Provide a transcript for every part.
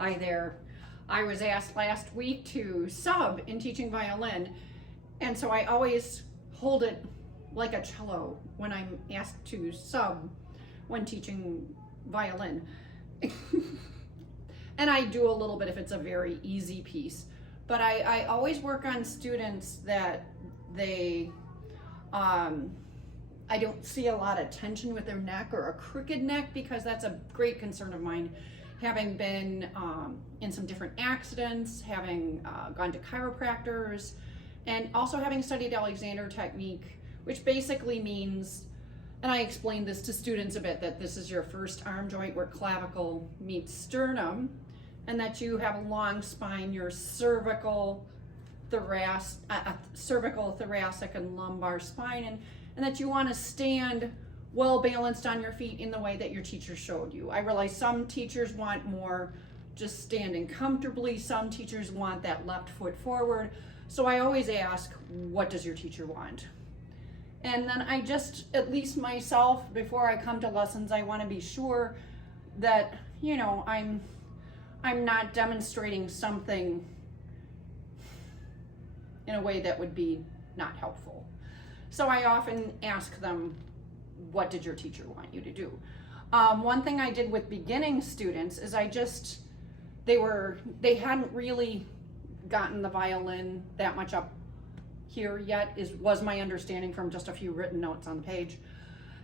Hi there. I was asked last week to sub in teaching violin, and so I always hold it like a cello when I'm asked to sub when teaching violin. And I do a little bit if it's a very easy piece, but I always work on students that they, I don't see a lot of tension with their neck or a crooked neck, because that's a great concern of mine. Having been in some different accidents, having gone to chiropractors, and also having studied Alexander technique, which basically means, and I explained this to students a bit, that this is your first arm joint where clavicle meets sternum, and that you have a long spine, your cervical, thoracic, and lumbar spine, and that you want to stand well balanced on your feet in the way that your teacher showed you. I realize some teachers want more just standing comfortably. Some teachers want that left foot forward. So I always ask, what does your teacher want? And then I just, at least myself, before I come to lessons, I want to be sure that, you know, I'm not demonstrating something in a way that would be not helpful. So I often ask them, what did your teacher want you to do? One thing I did with beginning students is they hadn't really gotten the violin that much up here yet, was my understanding from just a few written notes on the page.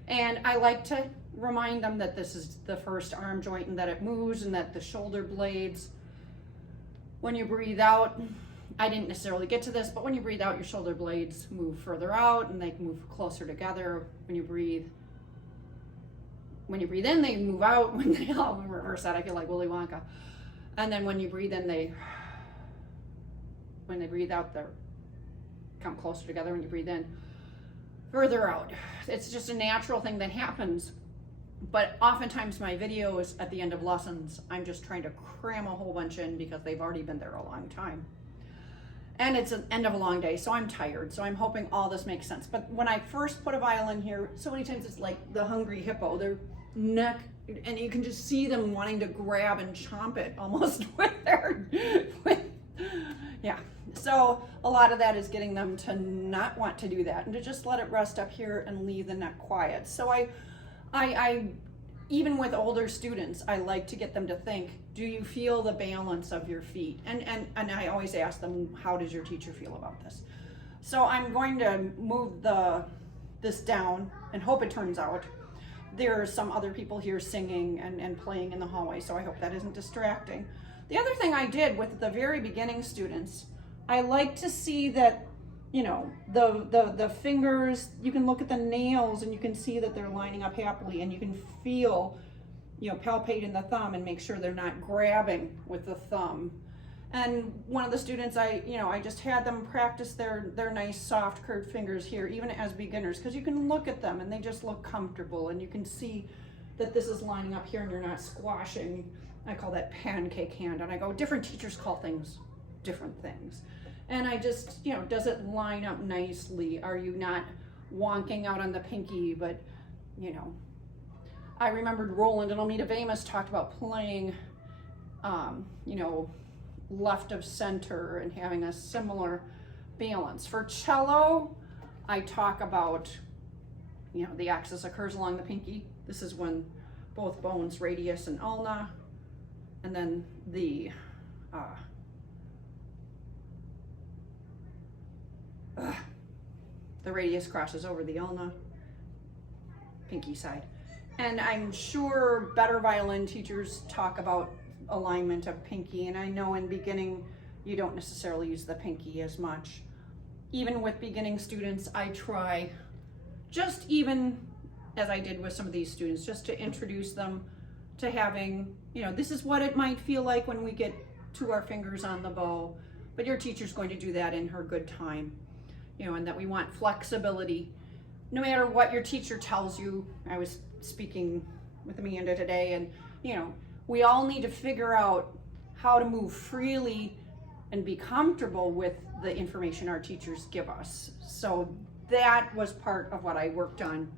And I like to remind them that this is the first arm joint and that it moves, and that the shoulder blades, when you breathe out, I didn't necessarily get to this, but when you breathe out, your shoulder blades move further out and they move closer together. When you breathe in, they move out. When they all reverse that, I feel like Willy Wonka. And then when you breathe in, when they breathe out, they come closer together. When you breathe in, further out. It's just a natural thing that happens. But oftentimes my videos at the end of lessons, I'm just trying to cram a whole bunch in because they've already been there a long time. And it's an end of a long day, so I'm tired. So I'm hoping all this makes sense. But when I first put a violin here, so many times it's like the hungry hippo, their neck, and you can just see them wanting to grab and chomp it almost yeah. So a lot of that is getting them to not want to do that and to just let it rest up here and leave the neck quiet. So I even with older students, I like to get them to think, do you feel the balance of your feet? And I always ask them, how does your teacher feel about this? So I'm going to move this down and hope it turns out. There are some other people here singing and playing in the hallway, so I hope that isn't distracting. The other thing I did with the very beginning students, I like to see that, you know, the fingers, you can look at the nails and you can see that they're lining up happily, and you can feel, you know, palpate in the thumb and make sure they're not grabbing with the thumb. And one of the students, I just had them practice their nice soft curved fingers here, even as beginners, because you can look at them and they just look comfortable, and you can see that this is lining up here and you're not squashing. I call that pancake hand, and I go, different teachers call things different things. And I just, you know, does it line up nicely? Are you not wonking out on the pinky? But, you know, I remembered Roland and Almeda Vamus talked about playing, you know, left of center and having a similar balance. For cello, I talk about, you know, the axis occurs along the pinky. This is when both bones, radius and ulna, and then the radius crosses over the ulna, pinky side. And I'm sure better violin teachers talk about alignment of pinky, and I know in beginning you don't necessarily use the pinky as much. Even with beginning students, I try, just even as I did with some of these students, just to introduce them to having, you know, this is what it might feel like when we get to our fingers on the bow, but your teacher's going to do that in her good time. You know, and that we want flexibility. No matter what your teacher tells you, I was speaking with Amanda today, and, you know, we all need to figure out how to move freely and be comfortable with the information our teachers give us. So that was part of what I worked on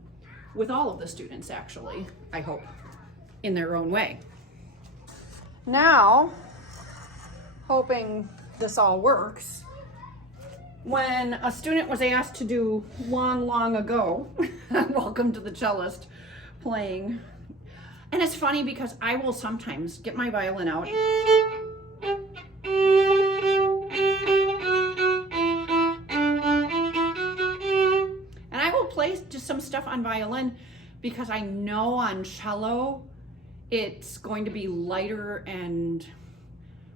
with all of the students, actually, I hope, in their own way. Now, hoping this all works. When a student was asked to do long ago, welcome to the cellist playing. And it's funny because I will sometimes get my violin out and I will play just some stuff on violin because I know on cello it's going to be lighter and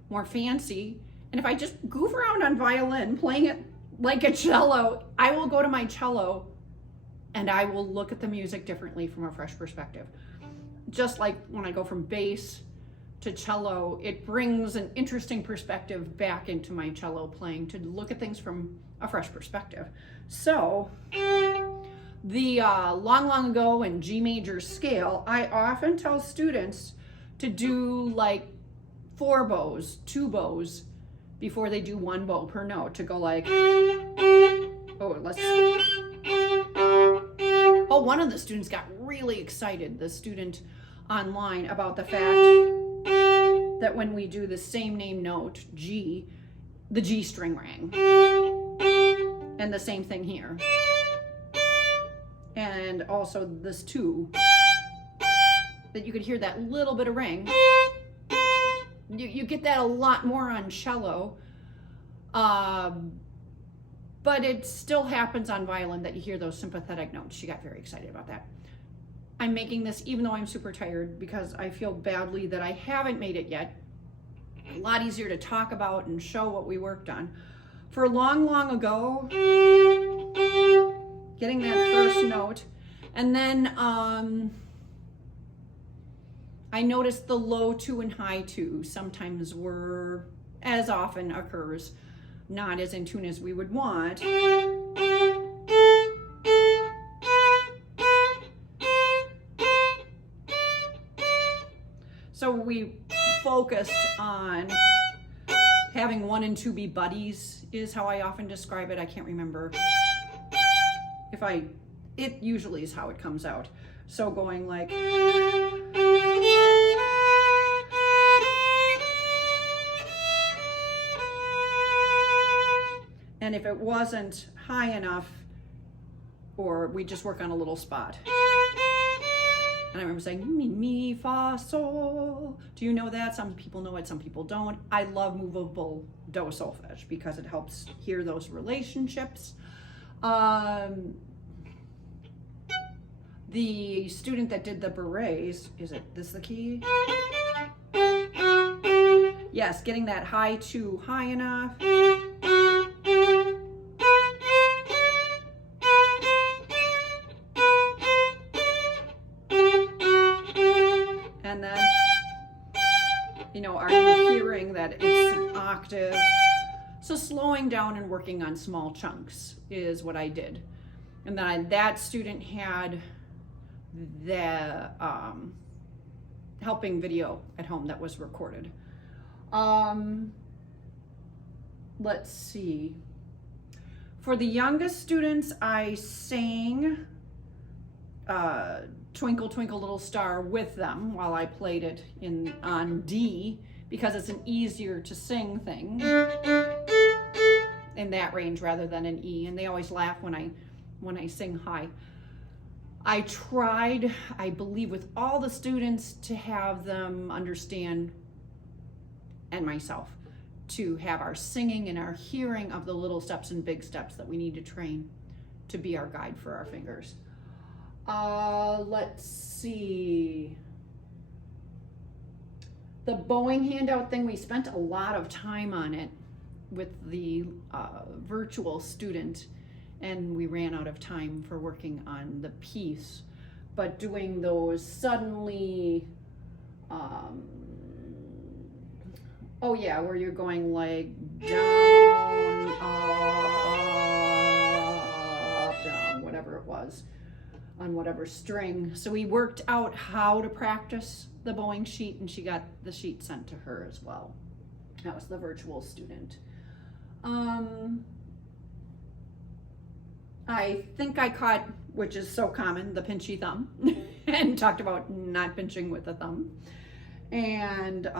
more fancy. And if I just goof around on violin, playing it like a cello, I will go to my cello and I will look at the music differently from a fresh perspective. Just like when I go from bass to cello, it brings an interesting perspective back into my cello playing to look at things from a fresh perspective. So the long ago in G major scale, I often tell students to do like 4 bows, 2 bows, before they do 1 bow per note, to go like, one of the students got really excited, the student online, about the fact that when we do the same name note, G, the G string rang. And the same thing here. And also this 2, that you could hear that little bit of ring. You get that a lot more on cello, but it still happens on violin that you hear those sympathetic notes. She got very excited about that. I'm making this even though I'm super tired because I feel badly that I haven't made it yet. A lot easier to talk about and show what we worked on. For long ago, getting that first note, and then I noticed the low 2 and high 2 sometimes were, as often occurs, not as in tune as we would want. So we focused on having 1 and 2 be buddies, is how I often describe it. I can't remember it usually is how it comes out. So going like, and if it wasn't high enough, or we just work on a little spot. And I remember saying, mi, fa, sol. Do you know that? Some people know it, some people don't. I love movable do solfege because it helps hear those relationships. The student that did the berets, is this the key? Yes, getting that high 2 high enough. And then, are you hearing that it's an octave? So slowing down and working on small chunks is what I did. And then that student had the helping video at home that was recorded. Let's see. For the youngest students, I sang Twinkle Twinkle Little Star with them while I played it on D, because it's an easier to sing thing in that range rather than an E, and they always laugh when I sing high. I tried, I believe, with all the students to have them understand, and myself, to have our singing and our hearing of the little steps and big steps that we need to train to be our guide for our fingers. Let's see. The bowing handout thing, we spent a lot of time on it with the virtual student, and we ran out of time for working on the piece. But doing those suddenly, where you're going like down, up, down, whatever it was, on whatever string. So we worked out how to practice the bowing sheet, and she got the sheet sent to her as well. That was the virtual student. I think I caught, which is so common, the pinchy thumb, and talked about not pinching with the thumb, and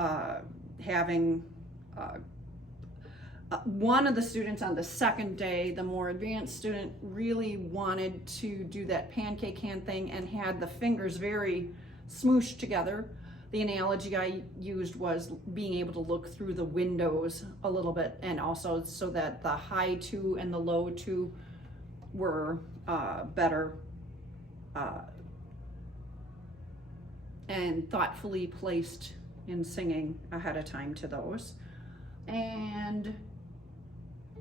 having One of the students on the second day, the more advanced student, really wanted to do that pancake hand thing and had the fingers very smooshed together. The analogy I used was being able to look through the windows a little bit, and also so that the high two and the low two were better and thoughtfully placed in singing ahead of time to those. And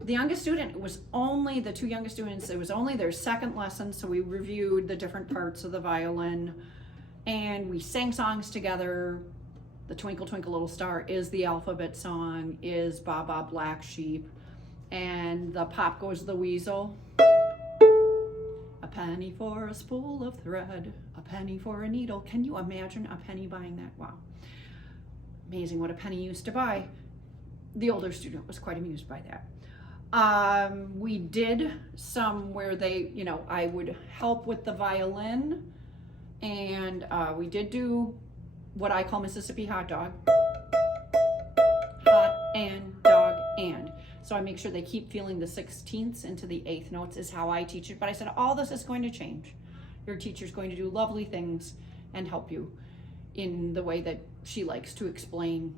the youngest student, it was only the two youngest students, it was only their second lesson, so we reviewed the different parts of the violin and we sang songs together. The Twinkle Twinkle Little Star is the alphabet song, is Baa Baa Black Sheep, and the Pop Goes the Weasel. A penny for a spool of thread, a penny for a needle. Can you imagine a penny buying that? Wow. Amazing what a penny used to buy. The older student was quite amused by that. We did some where they, I would help with the violin, and we did do what I call Mississippi hot dog. Hot and dog and. So I make sure they keep feeling the 16ths into the 8th notes is how I teach it. But I said, all this is going to change. Your teacher's going to do lovely things and help you in the way that she likes to explain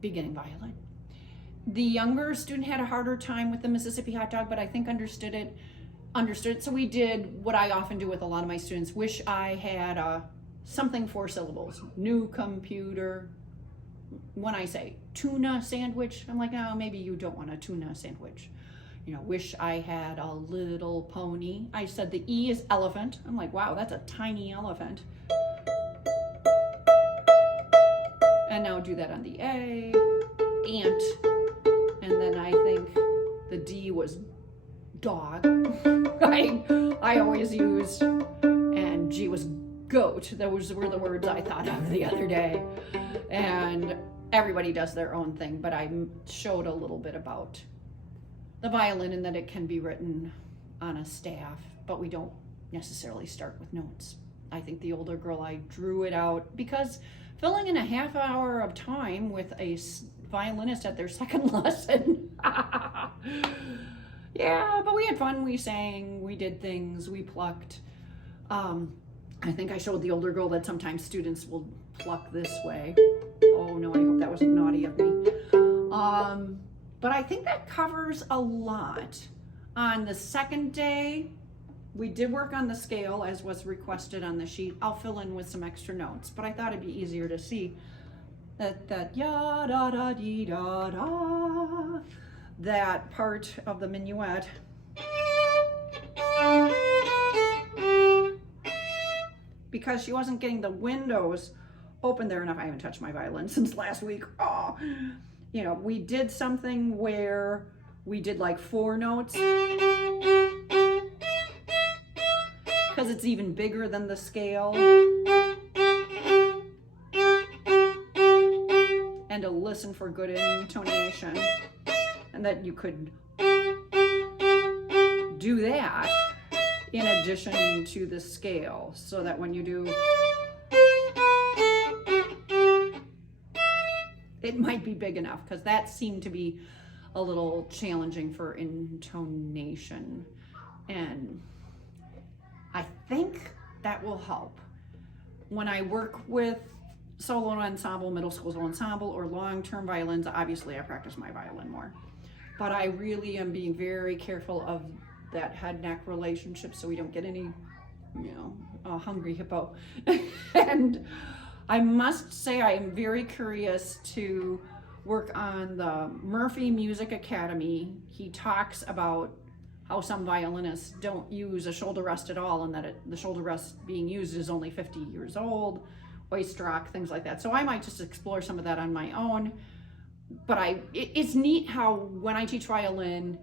beginning violin. The younger student had a harder time with the Mississippi hot dog, but I think understood it. So we did what I often do with a lot of my students. Wish I had something 4 syllables. New computer. When I say tuna sandwich, I'm like, oh, maybe you don't want a tuna sandwich. Wish I had a little pony. I said the E is elephant. I'm like, wow, that's a tiny elephant. And now do that on the A, ant. And then I think the D was dog. I always used, and G was goat. Those were the words I thought of the other day. And everybody does their own thing, but I showed a little bit about the violin and that it can be written on a staff, but we don't necessarily start with notes. I think the older girl, I drew it out because filling in a half hour of time with a violinist at their second lesson. Yeah, but we had fun. We sang, we did things, we plucked. I think I showed the older girl that sometimes students will pluck this way. Oh no, I hope that wasn't naughty of me. But I think that covers a lot. On the second day, we did work on the scale as was requested on the sheet. I'll fill in with some extra notes, but I thought it'd be easier to see that ya da da dee da da, that part of the minuet. Because she wasn't getting the windows open there enough. I haven't touched my violin since last week. Oh, we did something where we did like 4 notes because it's even bigger than the scale. And to listen for good intonation, and that you could do that in addition to the scale, so that when you do, it might be big enough, because that seemed to be a little challenging for intonation. And I think that will help. When I work with solo ensemble, middle school ensemble, or long-term violins, obviously I practice my violin more. But I really am being very careful of that head-neck relationship so we don't get any, hungry hippo. And I must say I am very curious to work on the Murphy Music Academy. He talks about how some violinists don't use a shoulder rest at all, and that the shoulder rest being used is only 50 years old, Oystrock, things like that. So I might just explore some of that on my own. But it's neat how when I teach violin,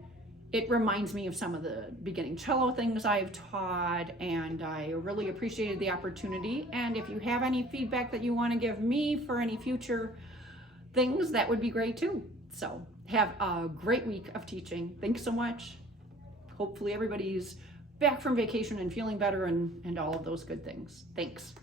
it reminds me of some of the beginning cello things I've taught, and I really appreciated the opportunity. And if you have any feedback that you want to give me for any future things, that would be great too. So have a great week of teaching. Thanks so much. Hopefully everybody's back from vacation and feeling better and all of those good things. Thanks.